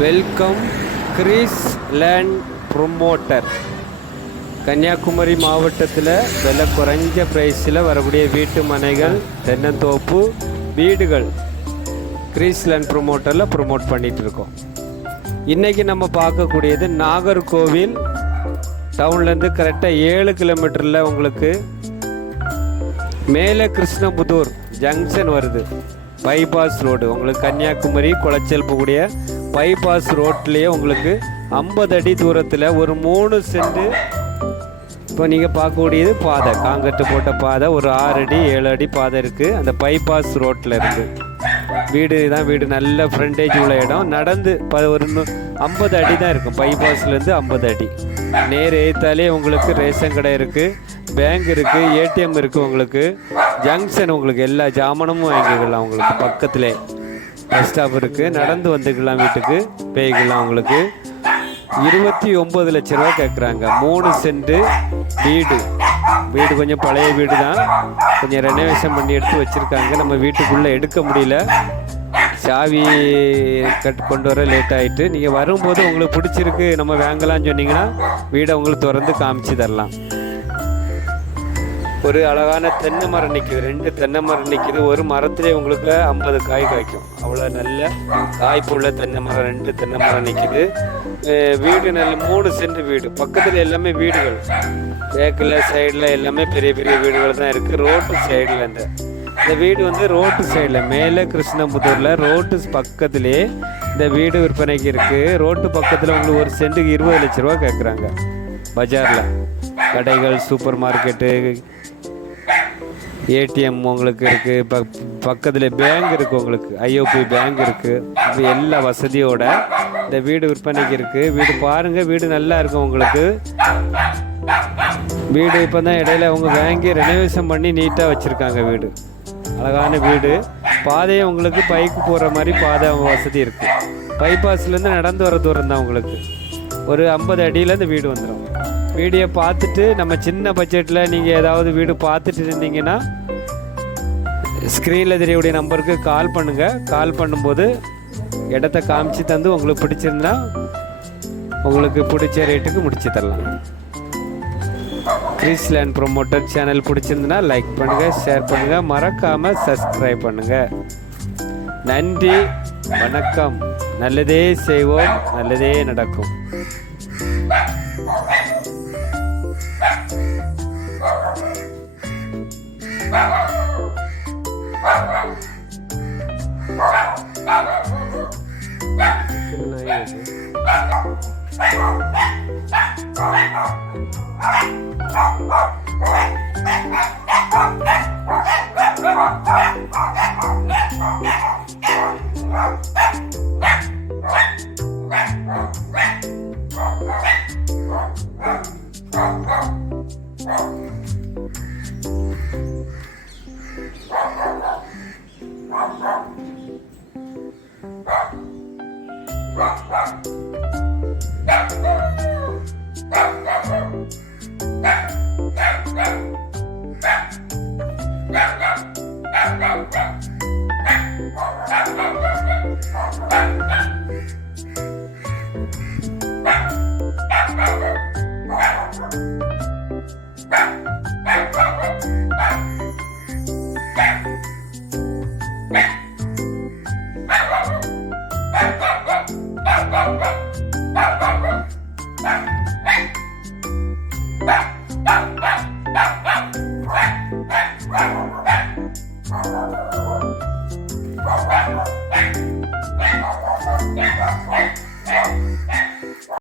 Welcome கிரீஸ் land promoter. Kanyakumari மாவட்டத்தில் விலை குறைஞ்ச ப்ரைஸில் வரக்கூடிய வீட்டு மனைகள், தென்னந்தோப்பு வீடுகள் கிரீஸ் லேண்ட் ப்ரொமோட்டரில் ப்ரொமோட் பண்ணிகிட்டு இருக்கோம். இன்றைக்கி நம்ம பார்க்கக்கூடியது நாகர்கோவில் டவுன்லேருந்து கரெக்டாக 7 கிலோமீட்டரில் உங்களுக்கு மேலே கிருஷ்ணபுதூர் ஜங்ஷன் வருது. பைபாஸ் ரோடு உங்களுக்கு கன்னியாகுமரி குளச்சல் போகக்கூடிய பைபாஸ் ரோட்லேயே உங்களுக்கு 50 அடி தூரத்தில் ஒரு 3 சென்ட். இப்போ நீங்கள் பார்க்கக்கூடியது பாதை, காங்கிரட்டு போட்ட பாதை, ஒரு 6 அடி 7 அடி பாதை இருக்குது. அந்த பைபாஸ் ரோட்டில் இருக்குது வீடு தான். வீடு நல்ல ஃப்ரண்டேஜ் உள்ள இடம். நடந்து ஒரு 50 அடி தான் இருக்கும். பைபாஸ்லேருந்து 50 அடி. நேர் ஏற்றாலே உங்களுக்கு ரேஷன் கடை இருக்குது, பேங்க் இருக்குது, ஏடிஎம் இருக்குது. உங்களுக்கு ஜங்ஷன், உங்களுக்கு எல்லா ஜாமானமும் வாங்கிக்கலாம். உங்களுக்கு பக்கத்துலேயே பஸ் ஸ்டாப் இருக்குது. நடந்து வந்துக்கலாம், வீட்டுக்கு போய்க்கலாம். உங்களுக்கு 29 லட்ச ரூபா கேட்குறாங்க. 3 சென்ட் வீடு. வீடு கொஞ்சம் பழைய வீடு தான், கொஞ்சம் ரெனோவேஷன் பண்ணி எடுத்து வச்சுருக்காங்க. நம்ம வீட்டுக்குள்ளே எடுக்க முடியல, சாவி கொண்டு வர லேட் ஆகிட்டு. நீங்கள் வரும்போது உங்களுக்கு பிடிச்சிருக்கு நம்ம வாங்கலாம்னு சொன்னீங்கன்னா வீடை உங்களுக்கு திறந்து காமிச்சு தரலாம். ஒரு அழகான தென்னை மரம் நிற்கிது, 2 தென்னை மரம் நிற்கிது. ஒரு மரத்திலே உங்களுக்கு 50 காய் காய்க்கும். அவ்வளோ நல்ல காய்ப்புள்ள தென்னை மரம், 2 தென்னை மரம் நிற்கிது. வீடு நல்ல 3 சென்ட் வீடு. பக்கத்தில் எல்லாமே வீடுகள், பேக்கில் சைடில் எல்லாமே பெரிய பெரிய வீடுகள் தான் இருக்குது. ரோட்டு சைடில் இந்த வீடு வந்து ரோட்டு சைடில் மேலே கிருஷ்ணபுத்தூரில் ரோட்டு பக்கத்துலேயே இந்த வீடு விற்பனைக்கு இருக்குது. ரோட்டு பக்கத்தில் உங்களுக்கு ஒரு சென்ட்டுக்கு 20 லட்ச ரூபா கேட்குறாங்க. பஜாரில் கடைகள், சூப்பர் மார்க்கெட்டு, ஏடிஎம் உங்களுக்கு இருக்குது. பக்கத்தில் பேங்க் இருக்குது, உங்களுக்கு ஐஓபி பேங்க் இருக்குது. இது எல்லா வசதியோட இந்த வீடு விற்பனைக்கு இருக்குது. வீடு பாருங்கள், வீடு நல்லா இருக்கும் உங்களுக்கு. வீடு இப்போ தான் இடையில அவங்க வாங்கி ரெனோவேஷன் பண்ணி நீட்டாக வச்சுருக்காங்க. வீடு அழகான வீடு. பாதையும் உங்களுக்கு பைக்கு போகிற மாதிரி பாதை வசதி இருக்குது. பைபாஸ்லேருந்து நடந்து வர தூரம் தான். உங்களுக்கு ஒரு 50 அடியில் இந்த வீடு வந்துடும். வீடியோ பார்த்துட்டு நம்ம சின்ன பட்ஜெட்டில் நீங்கள் ஏதாவது வீடு பார்த்துட்டு இருந்தீங்கன்னா ஸ்க்ரீனில் தெரியக்கூடிய நம்பருக்கு கால் பண்ணுங்கள். கால் பண்ணும்போது இடத்த காமிச்சு தந்து உங்களுக்கு பிடிச்சிருந்தா உங்களுக்கு பிடிச்ச ரேட்டுக்கு முடிச்சு தரலாம். கிரீஸ் லேண்ட் ப்ரொமோட்டர் சேனல் பிடிச்சிருந்துன்னா லைக் பண்ணுங்கள், ஷேர் பண்ணுங்கள், மறக்காமல் சப்ஸ்கிரைப் பண்ணுங்கள். நன்றி, வணக்கம். நல்லதே செய்வோம், நல்லதே நடக்கும்.